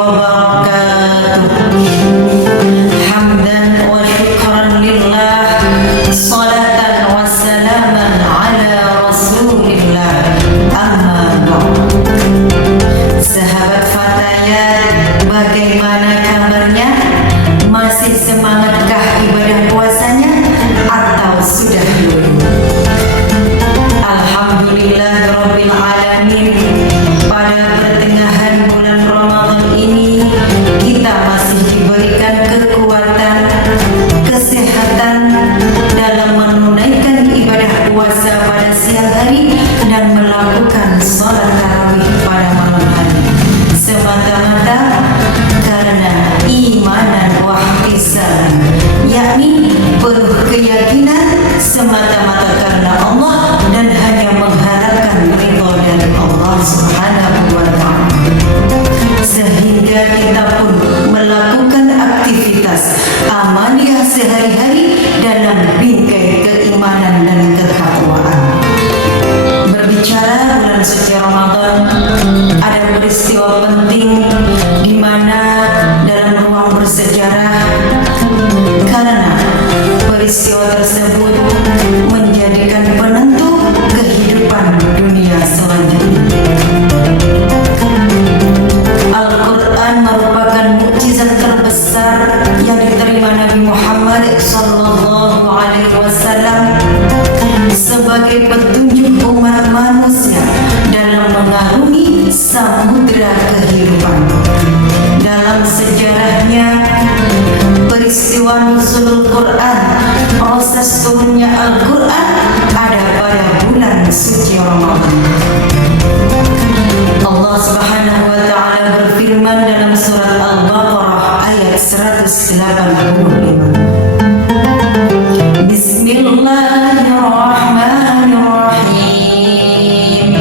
wabarakatuh. Hamdan wa syukran lillah, salatan wa salaman ala rasulillah, amma ba'd. Sahabat Fatayat, bagaimana kabarnya? Masih semangatkah ibadah puasanya atau sudah luluh? Alhamdulillahirabbil alamin. Pada pertengahan bulan Ramadan ini kita masih diberikan kekuatan, kesehatan dalam menunaikan ibadah puasa pada siang hari dan melakukan sholat tarawih pada malam hari, semata-mata karena imanan wahtisaban, yakni penuh keyakinan semata-mata karena Allah dan hanya mengharapkan ridha dari Allah Subhanahu wa ta'ala, sehingga kita pun melakukan aktivitas amaliyah sehari-hari dalam bingkai keimanan dan ketakwaan. Berbicara bulan suci Ramadan, ada peristiwa penting di mana dalam ruang bersejarah, karena peristiwa tersebut menjadikan penentu kehidupan dunia selanjutnya. Al-Quran merupakan mukjizat terbesar yang diterima Nabi Muhammad SAW sebagai petunjuk umat manusia dalam mengarungi samudra kehidupan. Dalam sejarahnya, peristiwa nuzulul Quran, proses turunnya Al-Quran ada pada bulan suci Ramadan. Allah Subhanahu wa ta'ala berfirman dalam surat Al-Baqarah ayat 185. Bismillahirrahmanirrahim.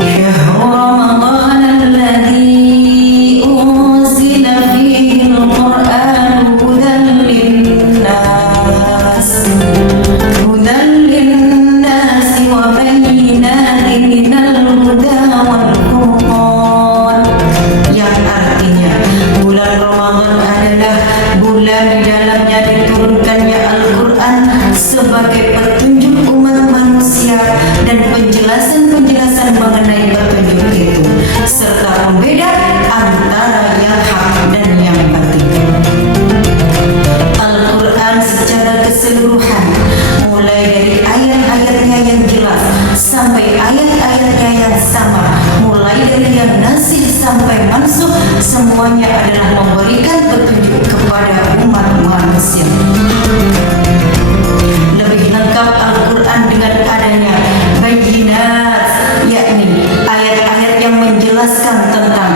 Syahrul Ramadan alladzi unzila fihi al-Qur'an hudan lin-nas wa bayyinatin minal huda wal furqan, yang artinya bulan Ramadan adalah bulan di dalamnya diturunkannya Al-Quran sebagai petunjuk umat manusia dan penjelasan-penjelasan mengenai petunjuk itu, serta pembeda antara yang hak dan yang batil. Al-Quran secara keseluruhan, mulai dari ayat-ayatnya yang jelas sampai ayat-ayatnya yang sama, mulai dari yang nasih sampai mansukh, semuanya adalah memberikan petunjuk kepada umat manusia. Lebih lengkap Al-Quran dengan adanya bayyinat, yakni ayat-ayat yang menjelaskan tentang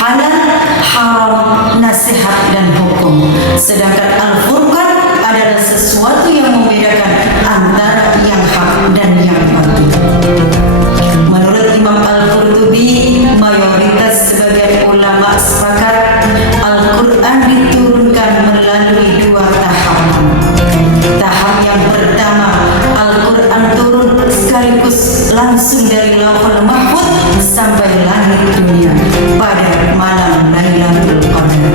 halal, haram, nasihat dan hukum. Sedangkan Al-Furqan adalah sesuatu yang membedakan antara yang hak dan yang batil. Menurut Imam Al-Qurtubi, mayoritas sebagian ulama sepakat Al-Quran diturunkan melalui dua tahapan. Tahap yang pertama, Al-Quran turun sekaligus langsung dari Lauhul Mahfuz sampai langit dunia pada malam Lailatul Qadar.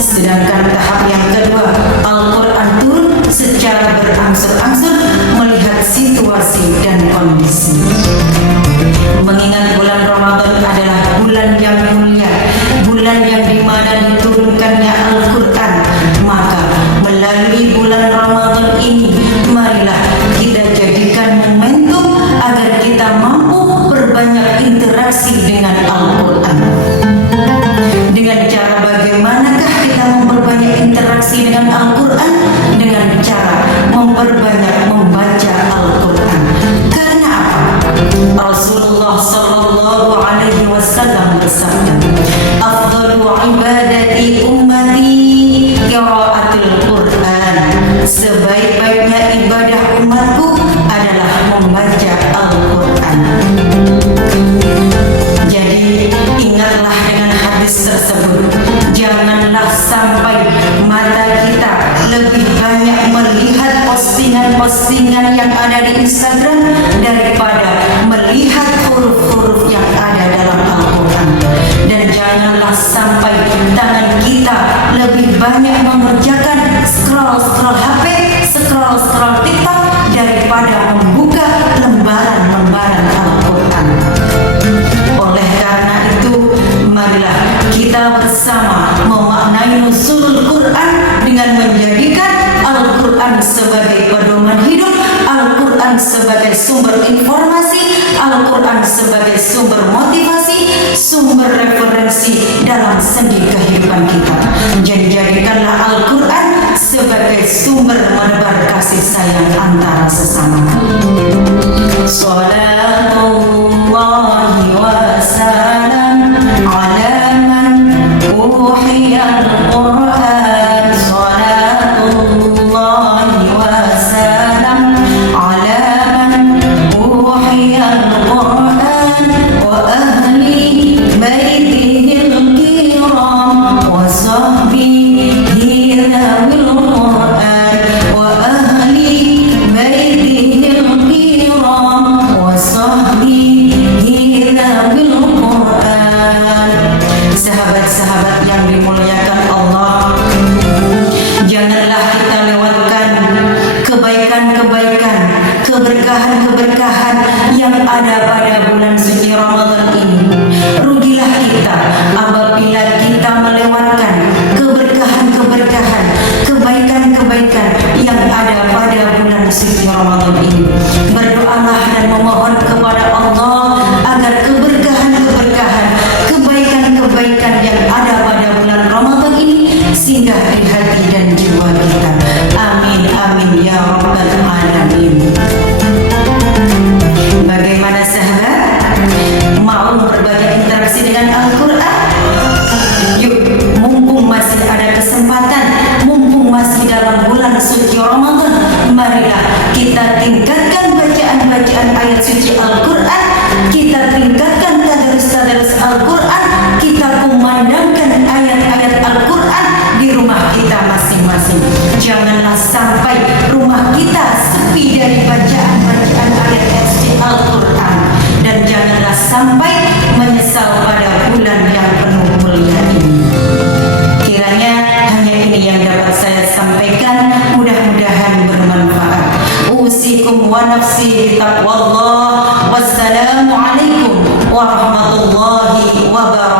Sedangkan tahap yang kedua, Al-Quran turun secara berangsur-angsur melihat situasi dan kondisi. Mengingat bulan Ramadan adalah bulan yang mulia, bulan yang dimana diturunkannya Al-Quran, maka melalui bulan Ramadan ini, marilah kita jadikan momentum agar kita mampu berbanyak interaksi dengan Al-Quran. Dengan cara bagaimanakah kita memperbanyak interaksi dengan Al-Quran? Dengan cara memperbanyak membaca Al-Quran. Karena apa? Rasulullah sallallahu alaihi wasallam bersabda, "Afdalu ibadati ummati qiraatul Quran." Sebaik-baiknya ibadah umatku adalah membaca Al-Quran. Jadi ingatlah dengan hadis tersebut, janganlah sampai mata kita lebih banyak melihat postingan-postingan yang ada di Instagram daripada melihat huruf-huruf yang ada dalam Al-Quran. Dan janganlah sampai tangan kita lebih banyak mengerjakan scroll HP, scroll TikTok daripada membuka lembaran-lembaran Al-Quran. Oleh karena itu, marilah kita bersama memaknai nuzulul Quran dengan menjadikan Al-Quran sebagai pedoman hidup, Al-Quran sebagai sumber informasi, Al-Quran sebagai sumber motivasi, sumber referensi dalam sendi kehidupan kita. Jadikanlah Al-Quran sebagai sumber menebar kasih sayang antara sesama. Salatullahi wa salam ala man uhiyal Quran. Salatullahi wa salam ala man uhiyal Quran wa ahli baitihil kiram wa sahbihi dhawil Quran wa ahli baitihil kiram wa sahbihi dhawil Quran. Sahabat-sahabat yang dimuliakan Allah, janganlah kita lewatkan kebaikan-kebaikan, keberkahan-keberkahan yang ada pada bulan suci Ramadan ini. Rugilah kita apabila kita melewatkan keberkahan-keberkahan, kebaikan-kebaikan yang ada pada bulan suci Ramadan ini. Berdoalah dan memohon kepada Allah agar keberkahan-keberkahan, kebaikan-kebaikan yang ada pada bulan Ramadan ini singgah di hati dan jiwa kita. Amin amin ya rabbal alamin. Bagaimana sahabat? Mau berbagi interaksi dengan Al-Quran? Yuk, mumpung masih ada kesempatan, mumpung masih dalam bulan suci Ramadan, marilah kita tingkatkan bacaan-bacaan ayat suci Al-Quran, kita tingkatkan tadarus Al-Quran, kita kumandangkan ayat-ayat Al-Quran di rumah kita masing-masing. Janganlah sampai rumah kita sepi dari bacaan-bacaan ayat-ayat suci Al-Quran, dan janganlah sampai menyesal pada bulan yang penuh mulia ini. Kiranya hanya ini yang dapat saya sampaikan, mudah-mudahan bermanfaat. Usikum wa nafsi bitaqwallah. Wassalamualaikum warahmatullahi wabarakatuh.